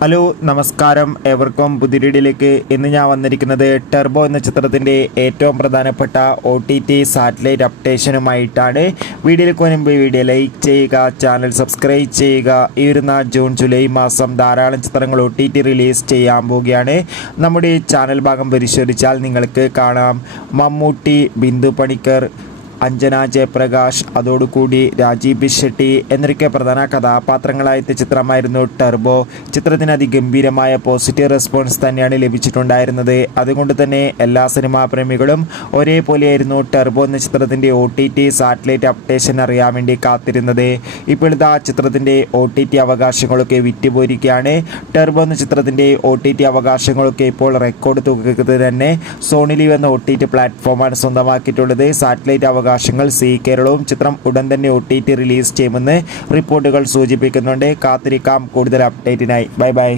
Hello നമസ്കാരം, ഏവർക്കും പുതിയൊരിടിലേക്ക്. ഇന്ന് ഞാൻ വന്നിരിക്കുന്നത് ടെർബോ എന്ന ചിത്രത്തിൻ്റെ ഏറ്റവും പ്രധാനപ്പെട്ട OTT സാറ്റലൈറ്റ് അപ്ഡേഷനുമായിട്ടാണ്. വീഡിയോയിലേക്ക് മുൻപ് വീഡിയോ ലൈക്ക് ചെയ്യുക, ചാനൽ സബ്സ്ക്രൈബ് ചെയ്യുക. ഈ വരുന്ന ജൂൺ ജൂലൈ മാസം ധാരാളം ചിത്രങ്ങൾ OTT റിലീസ് ചെയ്യാൻ പോവുകയാണ്. നമ്മുടെ ചാനൽ ഭാഗം പരിശോധിച്ചാൽ നിങ്ങൾക്ക് കാണാം മമ്മൂട്ടി, ബിന്ദു പണിക്കർ, അഞ്ജന ജയപ്രകാശ്, അതോടുകൂടി രാജീവ് ഷെട്ടി എന്നൊക്കെ പ്രധാന കഥാപാത്രങ്ങളായ ചിത്രമായിരുന്നു ടെർബോ. ചിത്രത്തിന് അതിഗംഭീരമായ പോസിറ്റീവ് റെസ്പോൺസ് തന്നെയാണ് ലഭിച്ചിട്ടുണ്ടായിരുന്നത്. അതുകൊണ്ട് തന്നെ എല്ലാ സിനിമാ പ്രേമികളും ഒരേപോലെയായിരുന്നു ടെർബോ എന്ന ചിത്രത്തിൻ്റെ OTT സാറ്റലൈറ്റ് അപ്ഡേഷൻ അറിയാൻ വേണ്ടി കാത്തിരുന്നത്. ഇപ്പോഴത്തെ ആ ചിത്രത്തിൻ്റെ OTT അവകാശങ്ങളൊക്കെ വിറ്റുപോയിരിക്കുകയാണ്. ടെർബോ എന്ന ചിത്രത്തിൻ്റെ OTT അവകാശങ്ങളൊക്കെ ഇപ്പോൾ റെക്കോർഡ് തുകയ്ക്ക് തന്നെ സോണി ലീവ് എന്ന OTT പ്ലാറ്റ്ഫോമാണ് സ്വന്തമാക്കിയിട്ടുള്ളത്. സാറ്റലൈറ്റ് അവകാശങ്ങൾ സീ കേരളവും ചിത്രം ഉടൻ തന്നെ OTT റിലീസ് ചെയ്യുമെന്ന് റിപ്പോർട്ടുകൾ സൂചിപ്പിക്കുന്നുണ്ട്. കാത്തിരിക്കാം കൂടുതൽ അപ്ഡേറ്റിനായി. Bye bye.